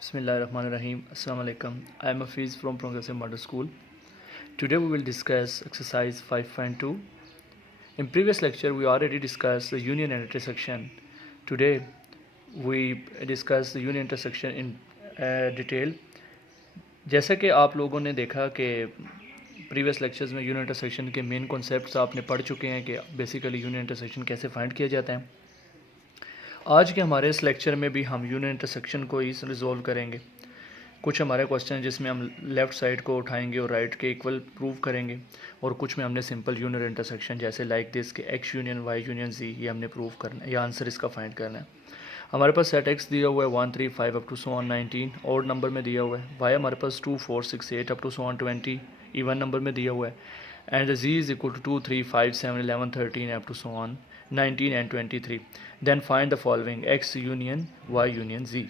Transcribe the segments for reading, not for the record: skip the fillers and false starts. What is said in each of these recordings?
Bismillahirrahmanirrahim. Assalamu alaikum. I am Hafiz from Progressive Model School. Today we will discuss exercise 5.2. In previous lecture we already discussed the union and intersection. Today we discuss the union intersection in detail. जैसा कि आप लोगों ने देखा कि previous lectures में union intersection के main concepts आपने पढ़ चुके हैं कि बेसिकली यूनियन इंटरसेक्शन कैसे फाइंड किया जाता है। आज के हमारे इस लेक्चर में भी हम यूनियन इंटरसेक्शन को ही रिजॉल्व करेंगे। कुछ हमारे क्वेश्चन जिसमें हम लेफ़्ट साइड को उठाएंगे और राइट के इक्वल प्रूव करेंगे, और कुछ में हमने सिंपल यूनियन इंटरसेक्शन जैसे लाइक दिस के एक्स यूनियन वाई यूनियन जी ये हमने प्रूव करना है या आंसर इसका फाइंड करना है। हमारे पास सेट एक्स दिया हुआ है 1 3 5 up to so on 19 odd number में दिया हुआ है। वाई हमारे पास 2 4 6 8 up to so on 20 even number में दिया हुआ है। And G is equal to 2 3 5 7 11 13 up to so on 19 and 23। Then find the following X union Y union G.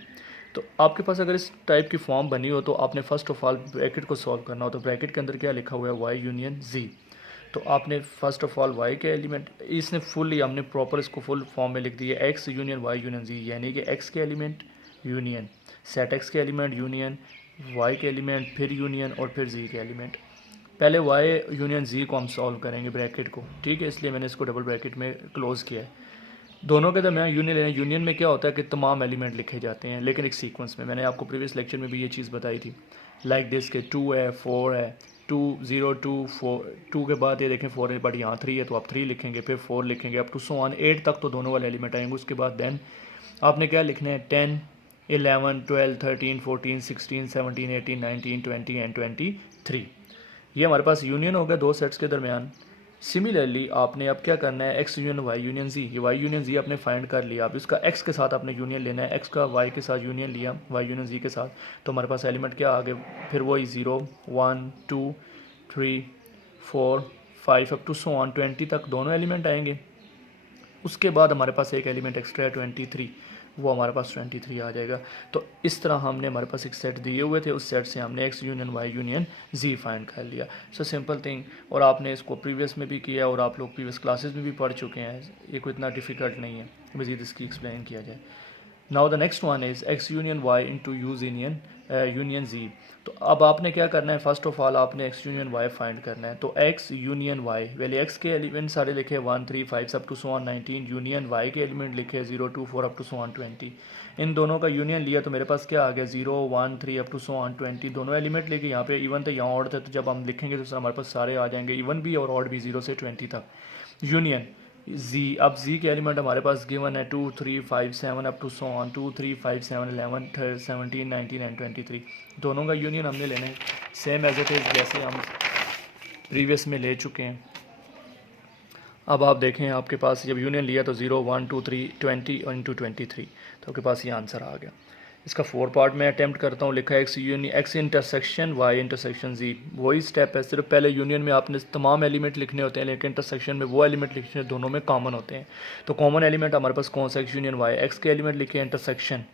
तो आपके पास अगर इस टाइप की फॉर्म बनी हो तो आपने फर्स्ट ऑफ ऑल ब्रैकेट को सॉल्व करना हो। तो ब्रैकेट के अंदर क्या लिखा हुआ है वाई यूनियन जी। तो आपने फर्स्ट ऑफ ऑल वाई के एलिमेंट इसने फुली हमने प्रॉपर इसको फुल फॉर्म में लिख दिया एक्स यूनियन वाई यूनियन जी, यानी कि एक्स के एलिमेंट यूनियन सेट एक्स के एलिमेंट यूनियन वाई के एलिमेंट फिर यूनियन और फिर जी के एलिमेंट। पहले वाई यूनियन जी को हम सॉल्व करेंगे ब्रैकेट को, ठीक है, इसलिए मैंने इसको डबल ब्रैकेट में क्लोज किया है। दोनों के दरमियान यूनियन लेना। यूनियन में क्या होता है कि तमाम एलिमेंट लिखे जाते हैं लेकिन एक सीक्वेंस में। मैंने आपको प्रीवियस लेक्चर में भी ये चीज़ बताई थी लाइक दिस के 2 है 4 है 2 0 2 4 2 के बाद ये देखें 4 है बट यहाँ 3 है तो आप 3 लिखेंगे, फिर 4 लिखेंगे अप टू सो ऑन 8 तक तो दोनों वाले एलिमेंट आएंगे। उसके बाद देन आपने क्या लिखना है 10 11 12 13 14 16 17 18 19 20 एंड 23। ये हमारे पास यूनियन हो गया दो सेट्स के दरमियान। सिमिलरली आपने अब क्या करना है एक्स यूनियन वाई यूनियन जी। ये वाई यूनियन जी आपने फाइंड कर लिया। अब इसका एक्स के साथ आपने यूनियन लेना है, एक्स का वाई के साथ यूनियन लिया वाई यूनियन जी के साथ। तो हमारे पास एलिमेंट क्या आ गए फिर वही 0 1 2 3 4 5 अप टू सो ऑन 20 तक दोनों एलिमेंट आएंगे। उसके बाद हमारे पास एक एलिमेंट एक्स्ट्रा है 23, वो हमारे पास 23 आ जाएगा। तो इस तरह हमने हमारे पास एक सेट दिए हुए थे, उस सेट से हमने एक्स यूनियन वाई यूनियन जी फाइंड कर लिया। सो सिंपल थिंग, और आपने इसको प्रीवियस में भी किया और आप लोग प्रीवियस क्लासेस में भी पढ़ चुके हैं, ये कोई इतना डिफिकल्ट नहीं है। मज़ीद इसकी एक्सप्लेन किया जाए। Now the next one is X union Y into use union G. तो अब आपने क्या करना है, फर्स्ट ऑफ ऑल आपने एक्स यूनियन वाई फाइंड करना है। तो एक्स यूनियन वाई पहले एक्स के एलिमेंट सारे लिखे 1 3 5 up to so on 19, union Y के एलिमेंट लिखे 0 2 4 अप टू सो ऑन 20। इन दोनों का यूनियन लिया तो मेरे पास क्या आ गया 0 1 3 अप टू सो ऑन 20। दोनों एलिमेंट लेके यहाँ पे इवन थे यहाँ ऑड थे, तो जब हम लिखेंगे तो हमारे पास सारे आ जाएंगे इवन भी और ऑड भी 0 से 20 तक। यूनियन जी, अब जी के एलिमेंट हमारे पास गिवन है 2 3 5 7 up to so on 2 3 5 7 11 17 19 and 23। दोनों का यूनियन हमने लेना है सेम एज इट इज़ जैसे हम प्रीवियस में ले चुके हैं। अब आप देखें आपके पास जब यूनियन लिया तो 0 1 2 3 20 इंटू 23, तो आपके पास ये आंसर आ गया। इसका 4 पार्ट में अटैम्प्ट करता हूँ। लिखा है एक्स इंटरसेक्शन वाई इंटरसेक्शन जी। वही स्टेप है, सिर्फ पहले यूनियन में आपने तमाम एलिमेंट लिखने होते हैं लेकिन इंटरसेक्शन में वो एलिमेंट लिखने दोनों में कॉमन होते हैं। तो कॉमन एलिमेंट हमारे पास कौन सा, एक्स यूनियन वाई। एक्स के एलिमेंट लिखे intersection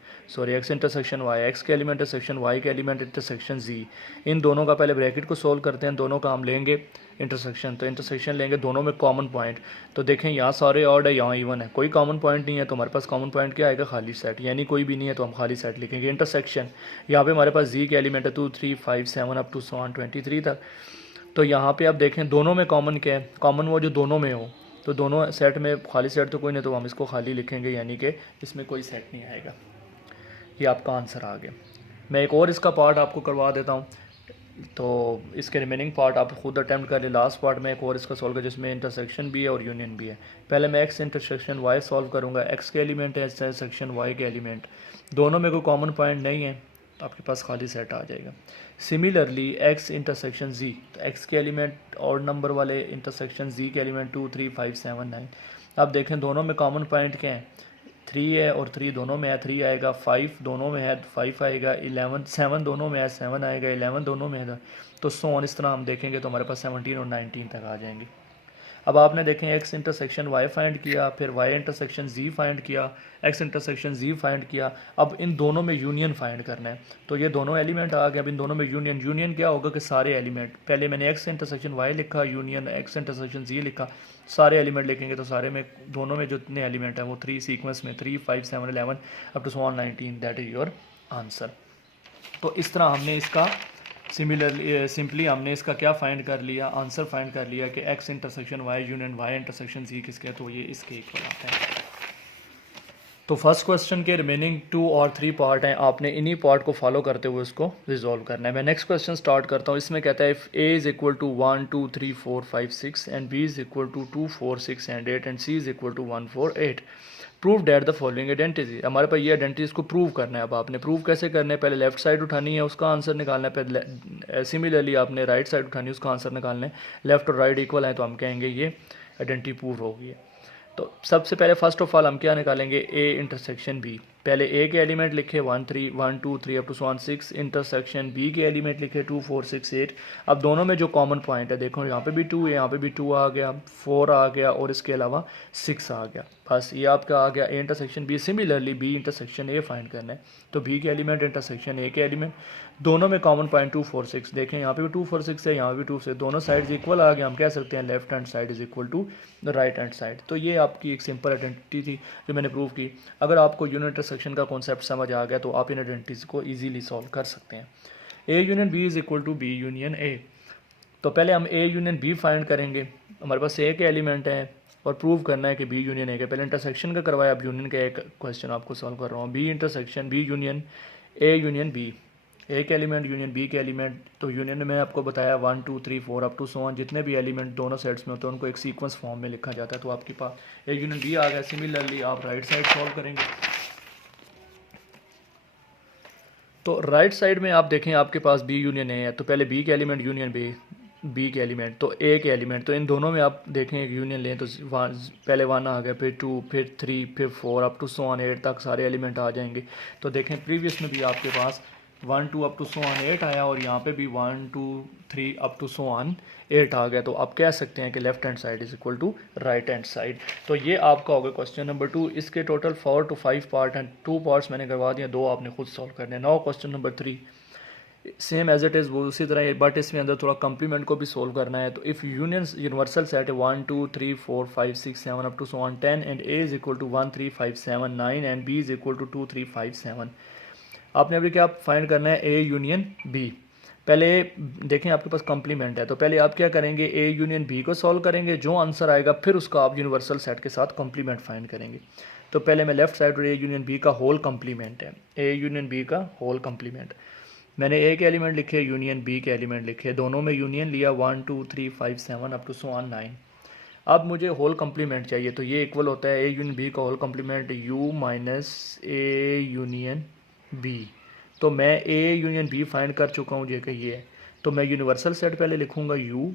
X intersection Y, X के एलिमेंट इंटरसेक्शन वाई के एलिमेंट इंटरसेक्शन जी। इन दोनों का पहले ब्रैकेट को सोल्व करते हैं, दोनों का हम लेंगे इंटरसेक्शन। तो इंटरसेक्शन लेंगे दोनों में कॉमन पॉइंट। तो देखें यहाँ सारे ऑड है यहाँ इवन है, कोई कॉमन पॉइंट नहीं है, तो हमारे पास कॉमन पॉइंट क्या आएगा खाली सेट, यानी कोई भी नहीं है तो हम खाली सेट लिखेंगे। इंटरसेक्शन यहाँ पे हमारे पास जी के एलिमेंट है 2 3 5 7 अप टू सो ऑन 23 तक। तो यहाँ पे आप देखें दोनों में कॉमन क्या है, कॉमन वो जो दोनों में हो। तो दोनों सेट में खाली सेट तो कोई नहीं, तो हम इसको खाली लिखेंगे यानी कि इसमें कोई सेट नहीं आएगा। ये आपका आंसर आ गया। मैं एक और इसका पार्ट आपको करवा देता हूँ, तो इसके रिमेनिंग पार्ट आप खुद अटैम्प्ट कर ले। लास्ट पार्ट में एक और इसका सॉल्व कर जिसमें इंटरसेक्शन भी है और यूनियन भी है। पहले मैं एक्स इंटरसेक्शन वाई सॉल्व करूँगा। एक्स के एलिमेंट है इंटरसेक्शन वाई के एलिमेंट, दोनों में कोई कॉमन पॉइंट नहीं है, तो आपके पास खाली सेट आ जाएगा। सिमिलरली एक्स इंटरसेक्शन जी, तो एक्स के एलिमेंट और नंबर वाले इंटरसेक्शन जी के एलिमेंट 2 3 5 7 9। अब देखें दोनों में कॉमन पॉइंट क्या है, 3 है और 3 दोनों में है 3 आएगा, 5 दोनों में है 5 आएगा, 11 7 दोनों में है 7 आएगा, 11 दोनों में है। तो सो ऑन इस तरह हम देखेंगे तो हमारे पास 17 और 19 तक आ जाएंगे। अब आपने देखें एक्स इंटरसेक्शन वाई फाइंड किया, फिर वाई इंटरसेक्शन जी फाइंड किया, एक्स इंटरसेक्शन जी फाइंड किया। अब इन दोनों में यूनियन फाइंड करना है। तो ये दोनों एलिमेंट आ गए, अब इन दोनों में यूनियन क्या होगा कि सारे एलिमेंट, पहले मैंने एक्स इंटरसेक्शन वाई लिखा, यूनियन एक्स इंटरसेक्शन जी लिखा, सारे एलिमेंट लिखेंगे तो सारे में दोनों में जो इतने एलिमेंट हैं वो 3 सीक्वेंस में 3 5 7 11 up to 19, that is your answer. तो इस तरह हमने इसका सिंपली हमने इसका क्या फाइंड कर लिया, आंसर फाइंड कर लिया कि x intersection y union y intersection z किसके है, तो ये इसके इक्वल आता है। तो फर्स्ट क्वेश्चन के रिमेनिंग 2 और 3 पार्ट हैं, आपने इन्हीं पार्ट को फॉलो करते हुए इसको रिजॉल्व करना है। मैं नेक्स्ट क्वेश्चन स्टार्ट करता हूँ। इसमें कहता है if a is equal to 1 2 3 4 5 6 and b is equal to 2 4 6 and 8 and c is equal to 1 4 8 prove that the following identity. हमारे पास ये आइडेंटिटीज को प्रूव करना है। अब आपने प्रूव कैसे करना है, पहले लेफ्ट साइड उठानी है, उसका आंसर निकालना है, फिर सिमिलरली आपने राइट साइड उठानी है, उसका आंसर निकालना है। लेफ्ट और राइट इक्वल है तो हम कहेंगे ये आइडेंटिटी प्रूव हो गई है। तो सबसे पहले फर्स्ट ऑफ ऑल हम क्या निकालेंगे, ए इंटरसेक्शन बी। पहले ए के एलिमेंट लिखे 1 2 3 अप टू 6 इंटरसेक्शन बी के एलिमेंट लिखे 2 4 6 8। अब दोनों में जो कॉमन पॉइंट है, देखो यहाँ पे भी 2 है, यहाँ पे भी 2 आ गया, 4 आ गया और इसके अलावा 6 आ गया। बस ये आपका आ गया A intersection B. Similarly B intersection A find करना है, तो बी के एलिमेंट इंटरसेक्शन ए के एलिमेंट, दोनों में कॉमन पॉइंट 2 4 6। देखें यहाँ पे भी 2 4 6 है, यहाँ पे भी 2 6, दोनों साइड्स इक्वल आ गया। हम कह सकते हैं left hand side is equal to the right hand side. तो ये आपकी एक सिंपल आइडेंटिटी थी जो मैंने प्रूव की। अगर आपको यूनियन इंटरसेक्शन का कॉन्सेप्ट समझ आ गया तो आप इन आइडेंटिटीज को ईजिली सॉल्व कर सकते हैं। A union B is equal to B union A. तो पहले हम ए यूनियन बी फाइंड करेंगे। हमारे पास ए के एलिमेंट हैं और प्रूव करना है कि बी यूनियन ए के। पहले इंटरसेक्शन का करवाया, अब यूनियन का एक क्वेश्चन आपको सॉल्व कर रहा हूँ। B intersection B union A union B, A के एलिमेंट यूनियन बी के एलिमेंट। तो यूनियन में मैंने आपको बताया 1 2 3 4 अप टू सो ऑन, जितने भी एलिमेंट दोनों सेट्स में होते हैं उनको एक सीक्वेंस फॉर्म में लिखा जाता है। तो आपके पास ए यूनियन बी आ गया। सिमिलरली आप राइट साइड सॉल्व करेंगे। तो राइट साइड में आप देखें आपके पास बी यूनियन ए है, तो पहले बी के एलिमेंट यूनियन बी के एलिमेंट, तो ए के एलिमेंट, तो इन दोनों में आप देखें एक यूनियन लें तो पहले 1 आ गया, फिर 2, फिर 3, फिर 4 अप टू सो ऑन 8 तक सारे एलिमेंट आ जाएंगे। तो देखें प्रीवियस में भी आपके पास 1 2 अप टू सो ऑन 8 आया और यहाँ पे भी 1 2 3 अप टू सो ऑन 8 आ गया। तो आप कह सकते हैं कि left hand side is equal to right hand side. तो ये आपका होगा क्वेश्चन नंबर 2। इसके टोटल 4 to 5 पार्ट हैं, 2 पार्ट्स मैंने करवा दिए, 2 आपने खुद सॉल्व करने। Now question number 3 same as it is वो उसी तरह है, बट इसमें अंदर थोड़ा कंप्लीमेंट को भी सोल्व करना है। तो इफ़ यूनिवर्सल सेट है 1 2 3 4 5 6 7 up to so on 10 and A is equal to 1 3 5 7 9 and B is equal to 2 3 5 7। आपने अभी क्या फाइंड करना है, ए यूनियन बी। पहले देखें आपके पास कंप्लीमेंट है, तो पहले आप क्या करेंगे, ए यूनियन बी को सॉल्व करेंगे, जो आंसर आएगा फिर उसका आप यूनिवर्सल सेट के साथ कंप्लीमेंट फाइंड करेंगे। तो पहले मैं left side A union B का होल कंप्लीमेंट है, ए यूनियन बी का होल कंप्लीमेंट। मैंने ए के एलिमेंट लिखे, यूनियन बी के एलिमेंट लिखे, दोनों में यूनियन लिया 1 2 3 5 7 अप टू सो ऑन 9। अब मुझे होल कंप्लीमेंट चाहिए, तो ये इक्वल होता है ए यूनियन बी का whole complement U minus A union B. तो मैं ए यूनियन बी फाइंड कर चुका हूँ, ये कहिए है। तो मैं यूनिवर्सल सेट पहले लिखूँगा यू,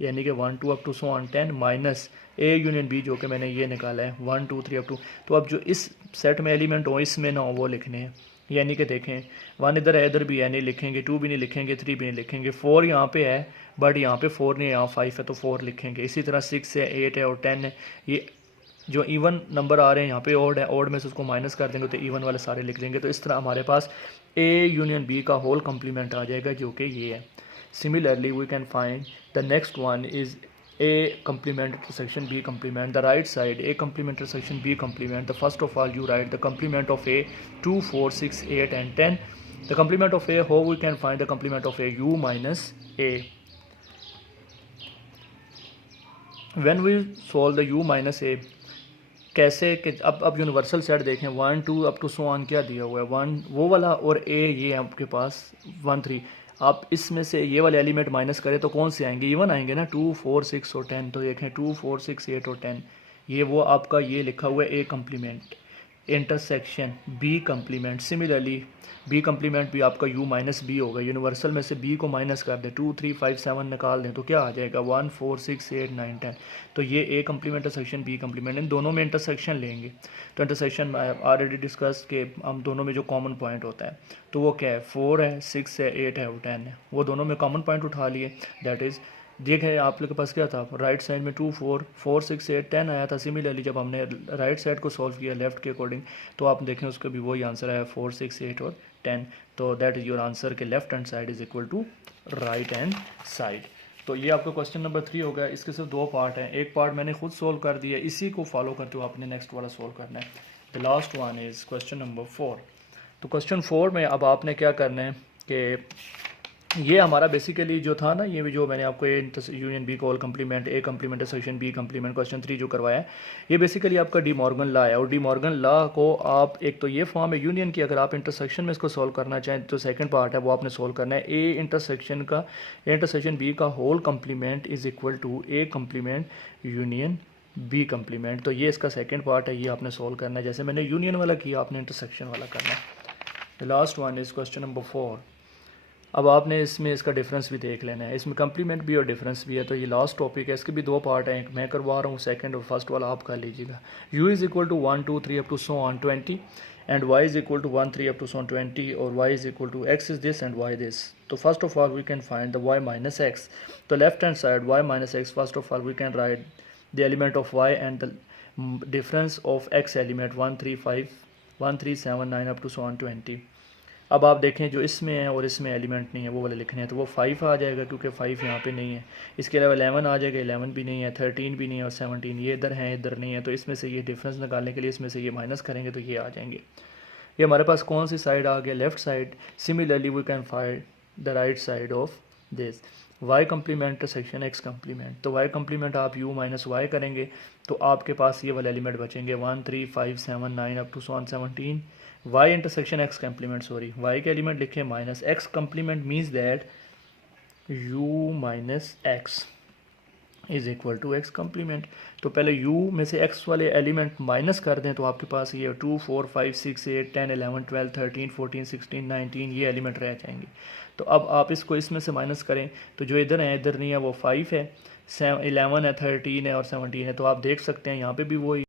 यानी कि 1 2 up to so on 10 minus A union B जो कि मैंने ये निकाला है 1 2 3 अप टू। तो अब जो इस सेट में एलिमेंट हो इसमें ना हो वो लिखने हैं, यानी कि देखें 1 इधर है, इधर भी है, नहीं लिखेंगे, 2 भी नहीं लिखेंगे, 3 भी नहीं लिखेंगे, 4 यहाँ पे है बट यहाँ पे 4 नहीं है, यहाँ 5 है तो 4 लिखेंगे। इसी तरह 6 है, 8 है और 10 है। ये जो इवन नंबर आ रहे हैं यहाँ पे ऑड है, ऑड में से उसको माइनस कर देंगे तो इवन वाले सारे लिख देंगे। तो इस तरह हमारे पास ए यूनियन बी का होल कंप्लीमेंट आ जाएगा जो कि ये है। Similarly we can find the next one is A complement intersection B complement. The right side A complement intersection B complement. The first of all you write the complement of A 2 4 6 8 and 10. The complement of A, how we can find the complement of A, U minus A. When we solve the U minus A, कैसे कि अब universal set देखें 1 2 up to so on क्या दिया हुआ है 1 वो वाला और A ये आपके पास 1 3। आप इसमें से ये वाले एलिमेंट माइनस करें तो कौन से आएंगे, इवन आएंगे ना, 2 4 6 और 10। तो देखें 2 4 6 8 और 10, ये वो आपका ये लिखा हुआ है A complement intersection B complement. Similarly B complement भी आपका यू माइनस बी होगा, यूनिवर्सल में से बी को माइनस कर दें, 2 3 5 7 निकाल दें तो क्या आ जाएगा 1 4 6 8 9 10। तो ये ए कंप्लीमेंट इंटरसेक्शन बी कंप्लीमेंट, इन दोनों में इंटरसेक्शन लेंगे। तो इंटरसेक्शन ऑलरेडी डिस्कस के हम दोनों में जो कॉमन पॉइंट होता है तो वो क्या है, 4 है, 6 है, 8 है और 10 है, वो दोनों में कॉमन पॉइंट उठा लिए। दैट इज़ देखें आप लोग के पास क्या था, राइट साइड में 2 4 4 6 8 10 आया था। सिमिलरली जब हमने राइट साइड को सॉल्व किया लेफ्ट के अकॉर्डिंग तो आप देखें उसका भी वही आंसर आया 4 6 8 और 10। तो दैट इज़ योर आंसर के left hand side is equal to right hand side. तो ये आपका क्वेश्चन नंबर 3 हो गया। इसके सिर्फ 2 पार्ट हैं, एक पार्ट मैंने खुद सोल्व कर दिया, इसी को फॉलो करते हुए आपने नेक्स्ट वाला सोल्व करना है। The last one is question number 4। तो क्वेश्चन 4 में अब आपने क्या करना है कि ये हमारा बेसिकली जो था ना, ये भी जो मैंने आपको ए यूनियन बी को all complement, A complement section B complement question 3 जो करवाया है, ये बेसिकली आपका डी मॉर्गन लॉ है। और डी मॉर्गन लॉ को आप एक तो ये फॉर्म है यूनियन की, अगर आप इंटरसेक्शन में इसको सॉल्व करना चाहें तो सेकंड पार्ट है वो आपने सॉल्व करना है। ए इंटरसेक्शन बी का whole complement is equal to A complement union B complement. तो ये इसका सेकंड पार्ट है, ये आपने सॉल्व करना है। जैसे मैंने यूनियन वाला किया, आपने इंटरसेक्शन वाला करना है। The last one is question number 4। अब आपने इसमें इसका डिफरेंस भी देख लेना है, इसमें कम्प्लीमेंट भी और डिफरेंस भी है। तो ये लास्ट टॉपिक है, इसके भी दो पार्ट हैं, एक मैं करवा रहा हूँ, सेकंड और फर्स्ट वाला आप कर लीजिएगा। u is equal to 1 2 3 up to so on 20 and y is equal to 1 3 up to so on 20 और y is equal to x is this and y this. तो first of all we can find the y minus x। तो left hand side y minus x, first of all we can write the element of y and the difference of x element 1 3 5 1 3 7 9 up to so on 20। अब आप देखें जो इसमें है और इसमें element नहीं है वो वाले लिखने हैं, तो वो 5 आ जाएगा क्योंकि 5 यहाँ पे नहीं है। इसके अलावा 11 आ जाएगा, 11 भी नहीं है, 13 भी नहीं है और 17 ये इधर है इधर नहीं है। तो इसमें से ये डिफरेंस निकालने के लिए इसमें से ये माइनस करेंगे तो ये आ जाएंगे। ये हमारे पास कौन सी साइड आ गया, left side. Similarly we can find the right side of this y complement section x complement. तो y कम्प्लीमेंट आप u माइनस y करेंगे तो आपके पास ये वाले एलिमेंट बचेंगे 1 3 5 7 9 up to 17। y intersection x complement, sorry y के एलिमेंट लिखे minus x complement means that u minus x is equal to x complement. तो पहले u में से x वाले एलिमेंट माइनस कर दें तो आपके पास ये 2 4 5 6 8 10 11 12 13 14 16 19 ये एलिमेंट रह जाएंगे। तो अब आप इसको इसमें से माइनस करें तो जो इधर है इधर नहीं है, वो 5 है, 11 है, 13 है और 17 है। तो आप देख सकते हैं यहाँ पे भी वो